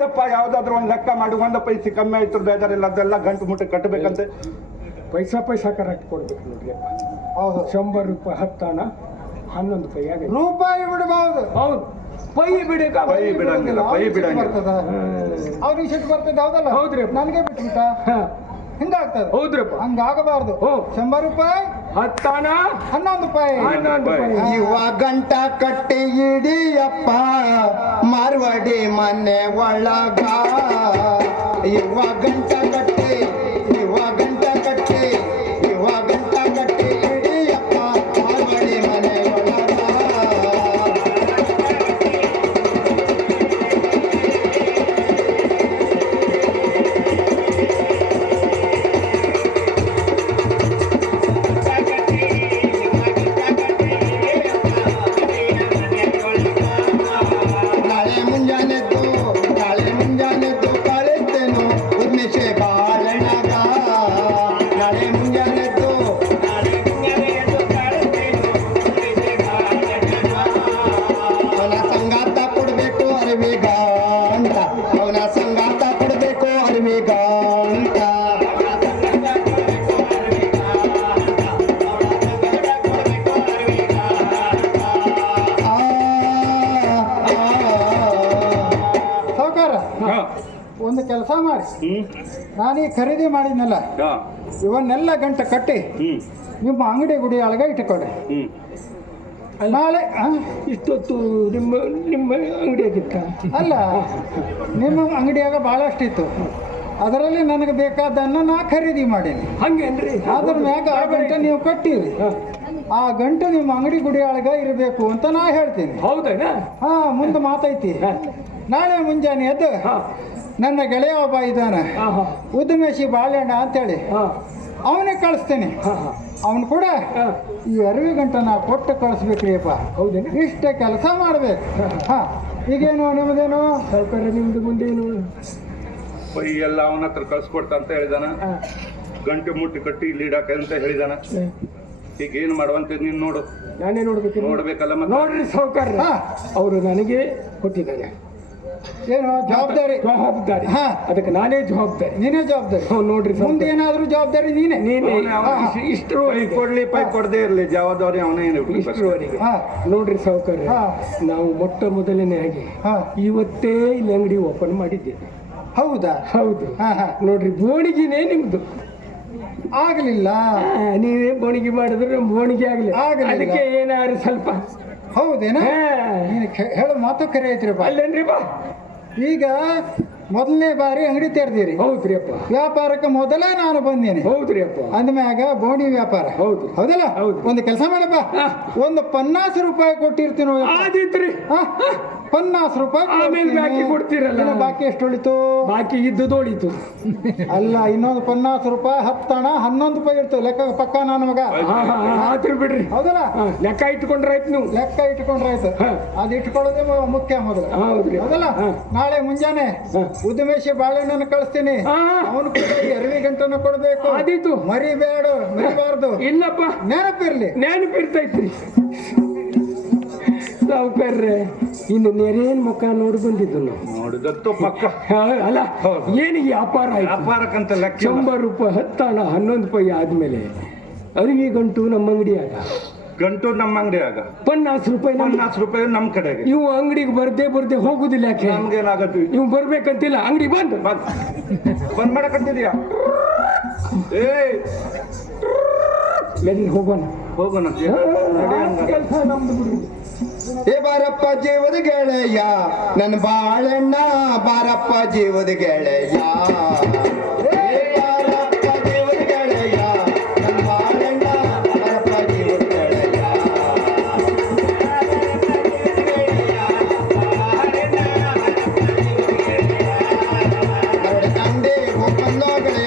ಆಯ್ತಪ್ಪ ಯಾವ್ದಾದ್ರು ಒಂದ್ ಲೆಕ್ಕ ಮಾಡಿ ಒಂದ್ ಪೈಸೆ ಕಮ್ಮಿ ಆಯ್ತು ಬೇಜಾರಿಲ್ಲ ಅದೆಲ್ಲ ಗಂಟು ಮುಟ್ಟ ಕಟ್ಟಬೇಕಂತೆ ಪೈಸಾ ಪೈಸಾ ಕರೆಕ್ಟ್ ಕೊಡ್ಬೇಕು ನೋಡ್ರಿ ಹೌದು. ಶಂಬರ್ ರೂಪಾಯಿ ಹತ್ತಾನ ಹನ್ನೊಂದು ಪೈ ರೂಪಾಯಿ ಬಿಡಬಹುದು ಹೌದು. ಪೈ ಬಿಡಕ ಪೈ ಬಿಡಂಗಿಲ್ಲ ಪೈ ಬಿಡಂಗಿಲ್ಲ. ಅವ್ರಿಗೆ ಸಿಟ್ಟು ಬರ್ತದ. ಹೌದಲ್ಲ? ಹೌದ್ರಿ. ನನಗೆ ಬಿಟ್ಬಿಟ್ಟ? ಹಿಂಗಾಗ್ತದ. ಹೌದ್ರಪ್ಪ. ಹಂಗಾಗಬಾರ್ದು. ಶಂಬರ್ ರೂಪಾಯಿ ಹತ್ತಾನ? ಹನ್ನೊಂದು ರೂಪಾಯಿ. ಹನ್ನೊಂದು ಗಂಟಾ ಇವ ಗಂಟ ಕಟ್ಟಿ ಇಡಿಯಪ್ಪ ಮಾರ್ವಾಡಿ ಮನೆ ಒಳಗ. ಇವ ಗಂಟ ಒಂದು ಕೆಲಸ ಮಾಡಿ. ನಾನೀಗ ನಾನು ಈ ಖರೀದಿ ಮಾಡಿದ್ನಲ್ಲ. ಇವನ್ನೆಲ್ಲ ಗಂಟೆ ಕಟ್ಟಿ ನಿಮ್ಮ ಅಂಗಡಿ ಗುಡಿ ಒಳಗೆ ಇಟ್ಟುಕೊಡಿ ನಾಳೆ? ಇಷ್ಟೊತ್ತು ನಿಮ್ಮ ನಿಮ್ಮ ಅಂಗಡಿಯಾಗಿತ್ತ ಅಲ್ಲ ನಿಮ್ಮ ಅಂಗಡಿಯಾಗ ಭಾಳಷ್ಟಿತ್ತು. ಅದರಲ್ಲಿ ನನಗೆ ಬೇಕಾದನ್ನು ನಾ ಖರೀದಿ ಮಾಡೀನಿ. ಹಂಗೇನ್ರಿ ಅದ್ರ ಮ್ಯಾಗ ಆ ಗಂಟೆ ನೀವು ಕಟ್ಟಿರಿ. ಆ ಗಂಟೆ ನಿಮ್ಮ ಅಂಗಡಿ ಗುಡಿ ಒಳಗೆ ಇರಬೇಕು ಅಂತ ನಾ ಹೇಳ್ತೀನಿ. ಹೌದಾ ಹಾ ಮುಂದೆ ಮಾತೈತಿ. ನಾಳೆ ಮುಂಜಾನೆ ಎದ್ದು ಹಾ. ನನ್ನ ಗೆಳೆಯ ಒಬ್ಬ ಇದ್ದಾನೆ. ಹಾ ಹಾ. ಉದ್ಮೇಶಿ ಬಾಳೆಹಣ್ಣ ಅಂತೇಳಿ. ಹಾ. ಅವನಿಗೆ ಕಳಿಸ್ತೇನೆ. ಹಾ ಹಾ. ಅವನು ಕೂಡ ಹಾ. ಈ ಅರವಿ ಗಂಟ ನಾವು ಕೊಟ್ಟು ಕಳಿಸ್ಬೇಕ್ರಿ ಅಪ್ಪ ಹೌದೇನು? ಇಷ್ಟೇ ಕೆಲಸ ಮಾಡ್ಬೇಕು. ಹಾ ಈಗೇನು ನಿಮ್ಮದೇನು ಸೌಕರ್ಯ ನಿಮ್ದು ಮುಂದೇನು? ಎಲ್ಲ ಅವನ ಹತ್ರ ಕಳ್ಸ್ಕೊಡ್ತ ಅಂತ ಹೇಳಿದಾನ. ಹಾ. ಗಂಟೆ ಮುಟ್ಟಿ ಕಟ್ಟಿ ಇಲ್ಲಿ ಇಡಾಕ ಅಂತ ಹೇಳಿದಾನ. ಈಗ ಏನು ಮಾಡುವಂತ ನೀನ್ ನೋಡು. ನಾನೇ ನೋಡ್ಬೇಕು ನೋಡ್ಬೇಕಲ್ಲ ಮತ್ತೆ. ನೋಡ್ರಿ ಸೌಕರ್ಯ. ಅವರು ನನಗೆ ಕೊಟ್ಟಿದ್ದಾರೆ. ಏನು ಜವಾಬ್ದಾರಿ. ಜವಾಬ್ದಾರಿ. ಹಾ. ಅದಕ್ಕೆ ನಾನೇ ಜವಾಬ್ದಾರಿ. ನೀನೇ ಜವಾಬ್ದಾರಿ. ಹ್ಞೂ ನೋಡ್ರಿ ಮುಂದೆ ಏನಾದರೂ ಜವಾಬ್ದಾರಿ ನೀನೇ. ನೀನೇ ಇಷ್ಟು ಕೊಡ್ಲಿ ಪೈ ಕೊಡದೇ ಇರಲಿ. ಜವಾಬ್ದಾರಿ ಅವನೇ ಏನು ಇಷ್ಟರವರೆಗೆ ಹಾಂ. ನೋಡ್ರಿ ಸಾವುಕಾರ ಹಾ. ನಾವು ಮೊಟ್ಟ ಮೊದಲನೇ ಆಗಿ ಹಾ. ಇವತ್ತೇ ಇಲ್ಲಿ ಅಂಗಡಿ ಓಪನ್ ಮಾಡಿದ್ದೇವೆ ಹೌದಾ? ಹೌದು. ಹಾ ಹಾ. ನೋಡ್ರಿ ಬೋಣಿಗೆನೇ ನಿಮ್ದು. ಆಗಲಿಲ್ಲ. ನೀವೇ ಬೋಣಿಗೆ ಮಾಡಿದ್ರೆ ಬೋಣಿಗೆ ಆಗಲಿ. ಆಗ್ಲಿಲ್ಲ. ಅದಕ್ಕೆ ಏನಾದ್ರು ಸ್ವಲ್ಪ ಹೌದೇನಾ. ನೀನು ಹೇಳೋ ಮಾತು ಕರೆ ಐತ್ರಿಪ್ಪ ಅಲ್ಲೇನ್ರಿ ಬಾ. ಈಗ ಮೊದಲನೇ ಬಾರಿ ಅಂಗಡಿ ತೆರೆದಿರಿ. ಹೌದ್ರಿ ಅಪ್ಪ. ವ್ಯಾಪಾರಕ್ಕೆ ಮೊದಲೇ ನಾನು ಬಂದೇನೆ. ಹೌದ್ರಿ ಅಪ್ಪ. ಅಂದಮ್ಯಾಗ ಬೋಣಿ ವ್ಯಾಪಾರ. ಹೌದು. ಹೌದಲ್ಲ? ಹೌದು. ಒಂದು ಕೆಲಸ ಮಾಡಪ್ಪ. ಒಂದು ಪನ್ನಾಸ್ ರೂಪಾಯಿ ಕೊಟ್ಟಿರ್ತೀನಿ ಆದಿತ್ರಿ. ಪನ್ನಾಸ್ ರೂಪಾಯಿ ಆಮೇಲೆ. ಬಾಕಿ ಕೊಡ್ತೀರಲ್ಲ? ಇನ್ನು ಬಾಕಿ ಎಷ್ಟು ಉಳಿತು ಬಾಕಿ ಇದ್ದುದೋಳಿತು ಅಲ್ಲ ಇನ್ನೊಂದು ಪನ್ನಾಸ್ ರೂಪಾಯಿ ಹತ್ತಣ ಹನ್ನೊಂದು ರೂಪಾಯಿ ಇರ್ತದೆ. ಲೆಕ್ಕ ಪಕ್ಕ ನಾನು ಮಗ. ಆತ್ರಿ ಬಿಡ್ರಿ. ಹೌದಲ್ಲ? ಲೆಕ್ಕ ಇಟ್ಕೊಂಡ್ರೆ ಆಯ್ತು ನೀವು. ಲೆಕ್ಕ ಇಟ್ಕೊಂಡ್ರೆ ಆಯ್ತು. ಅದು ಇಟ್ಕೊಳ್ಳೋದೇ ಮುಖ್ಯ ಮೊದಲು. ಹೌದಲ್ಲ? ನಾಳೆ ಮುಂಜಾನೆ ಉದ್ದಮೇಶ ಉದ್ಮೇಶಿ ಬಾಳೆಹಣ್ಣನ್ನು ಕಳಿಸ್ತೀನಿ. ಅವನು ಕೂಡ ಅರವಿ ಗಂಟನ್ನು ಕೊಡ್ಬೇಕು. ಅದಿತ್ತು ಮರಿಬೇಡ ಮರಿಬಾರ್ದು. ಇಲ್ಲಪ್ಪ. ನೆನಪಿರ್ಲಿ. ನೆನಪಿರ್ತೈತ್ರಿ. ಸಾವುಕಾರ್ರೆ ಇನ್ನು ನೆರೇನ್ ಮುಖ ನೋಡಿ ಬಂದಿದ್ದು ನಾವು. ನೋಡಿದತ್ತು ಪಕ್ಕ. ಹಾ, ಅಲ್ಲ. ಏನಿಗೆ ವ್ಯಾಪಾರ ಆಯ್ತು? ವ್ಯಾಪಾರಕ್ಕಂತ ಲೆಕ್ಕ ಶಂಬರ್ ರೂಪಾಯಿ ಹತ್ತಾಣ ಹನ್ನೊಂದು ರೂಪಾಯಿ ಆದ್ಮೇಲೆ. ಅರಿವಿ ಗಂಟು ನಮ್ಮ ಅಂಗಡಿಯಾಗ. ಗಂಟು ನಮ್ಮ ಅಂಗಡಿಯಾಗ. ಪನ್ನಾಸ್ ರೂಪಾಯಿ ನಮ್ಮ ಪನ್ನಾಸ್ ರೂಪಾಯಿ ನಮ್ಮ ಕಡೆಗೆ. ಇವು ಅಂಗಡಿಗೆ ಬರ್ದೇ ಬರ್ದೇ ಹೋಗುದಿಲ್ಲ ಯಾಕೆ? ನಮ್ಗೇನಾಗತ್ತೆ? ನೀವು ಬರ್ಬೇಕಂತಿಲ್ಲ ಅಂಗಡಿ ಬಂದ್. ಬಂದ್. ಬಂದ್ ಮಾಡಕಂತಿದ್ಯಾ ಏ ಎಲ್ಲಿ ಹೋಗೋಣ? ಹೋಗೋಣ ನಡಿ ಹಂಗಾರೆ. ಕೆಲಸ ನಮ್ದು ಬಿಡು. ಏ ಬಾರಪ್ಪ ಜೀವದ ಗೆಳೆಯ ನನ್ನ ಬಾಳಣ್ಣ ಬಾರಪ್ಪ ಜೀವದ ಗೆಳೆಯ. ಕಂಡೆ ಗೆಳೆಯ